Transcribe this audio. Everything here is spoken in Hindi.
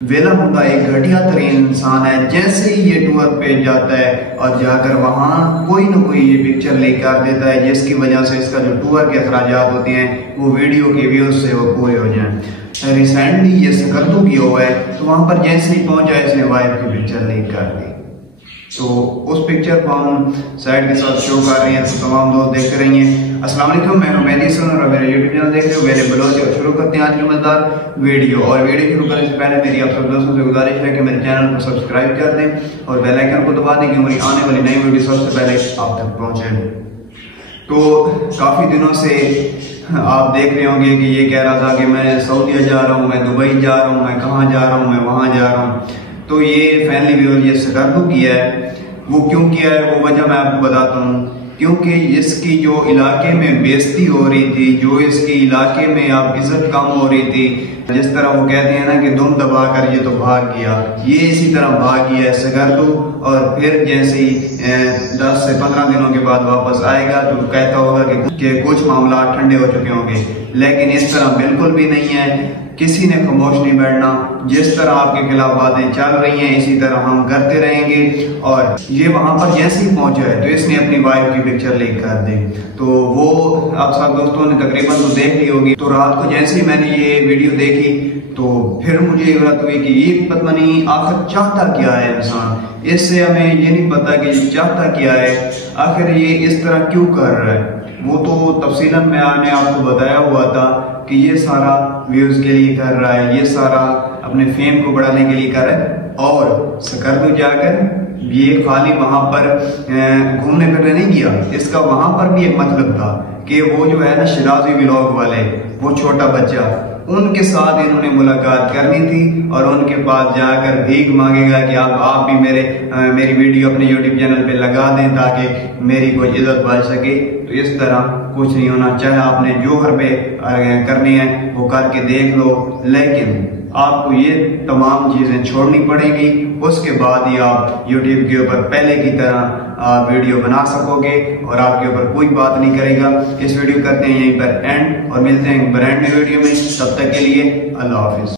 वेला मुंडा एक घटिया तरीन इंसान है। जैसे ही ये टूर पे जाता है और जाकर वहाँ कोई न कोई ये पिक्चर लेकर कर देता है, जिसकी वजह से इसका जो टूर के अखराजात होते हैं वो वीडियो के व्यूज से वो पूरे हो जाएं। रिसेंटली ये सकरदू किया हुआ है, तो वहाँ पर जैसे ही पहुंचा इसने वाइफ की पिक्चर लेकर कर दी। तो उस पिक्चर को हम साइड के साथ शो कर रहे हैं, तो तमाम दोस्त देखते रहिए। अस्सलाम वालेकुम, मैं मेहदी और मेरा यूट्यूब चैनल देख रहे हो वेले बलोच। और शुरू करते हैं आज की मजेदार वीडियो। और वीडियो शुरू करने से पहले मेरी आप सब दोस्तों से गुजारिश है कि मेरे चैनल को सब्सक्राइब कर दें और बेल आइकन को दबा दें कि हमारी आने वाली नई वीडियो सबसे पहले आप तक पहुंचे। तो काफी दिनों से आप देख रहे होंगे कि ये कह रहा था कि मैं सऊदीया जा रहा हूँ, मैं दुबई जा रहा हूँ, मैं कहाँ जा रहा हूँ, मैं वहां जा रहा हूँ। तो ये फैमिली व्यूअर ये सकरदू किया है। वो क्यों किया है वो वजह मैं आपको बताता हूँ। क्योंकि इसकी जो इलाके में बेइज्जती हो रही थी, जो इसके इलाके में अब इज्जत कम हो रही थी, जिस तरह वो कहते हैं ना कि दुम दबा कर ये तो भाग गया, ये इसी तरह भाग गया है सकरदू। और फिर जैसे ही 10 से 15 दिनों के बाद वापस आएगा तो कहता होगा कि कुछ मामला ठंडे हो चुके होंगे, लेकिन इस तरह बिल्कुल भी नहीं है। किसी ने खामोश नहीं बैठना। जिस तरह आपके खिलाफ बातें चल रही हैं इसी तरह हम करते रहेंगे। और ये वहां पर जैसे ही पहुंचा है तो इसने अपनी वाइफ की पिक्चर लेकर कर दी। तो वो आप सब दोस्तों ने तकरीबन तो देख ली होगी। तो रात को जैसे ही मैंने ये वीडियो देखी तो फिर मुझे इबरत हुई कि ये पता नहीं आखिर चाहता क्या है इंसान। इससे हमें ये नहीं पता कि चाहता क्या है, आखिर ये इस तरह क्यों कर रहा है। वो तो तफसीलन मैंने आपको बताया हुआ था कि ये सारा व्यूज के लिए कर रहा है, ये सारा अपने फेम को बढ़ाने के लिए कर रहा है। और सकरदू जाकर ये खाली वहां पर घूमने फिरने नहीं गया, इसका वहां पर भी एक मतलब था कि वो जो है ना शिराजी व्लॉग वाले, वो छोटा बच्चा, उनके साथ इन्होंने मुलाकात करनी थी और उनके पास जाकर भीख मांगेगा कि आप भी मेरी वीडियो अपने यूट्यूब चैनल पे लगा दें ताकि मेरी कोई इज्जत बढ़ सके। तो इस तरह कुछ नहीं होना चाहिए। आपने जो हरबे करने हैं वो करके देख लो, लेकिन आपको ये तमाम चीजें छोड़नी पड़ेगी। उसके बाद ही आप यूट्यूब के ऊपर पहले की तरह वीडियो बना सकोगे और आपके ऊपर कोई बात नहीं करेगा। इस वीडियो करते हैं यहीं पर एंड और मिलते हैं ब्रांड न्यू वीडियो में। तब तक के लिए अल्लाह हाफिज।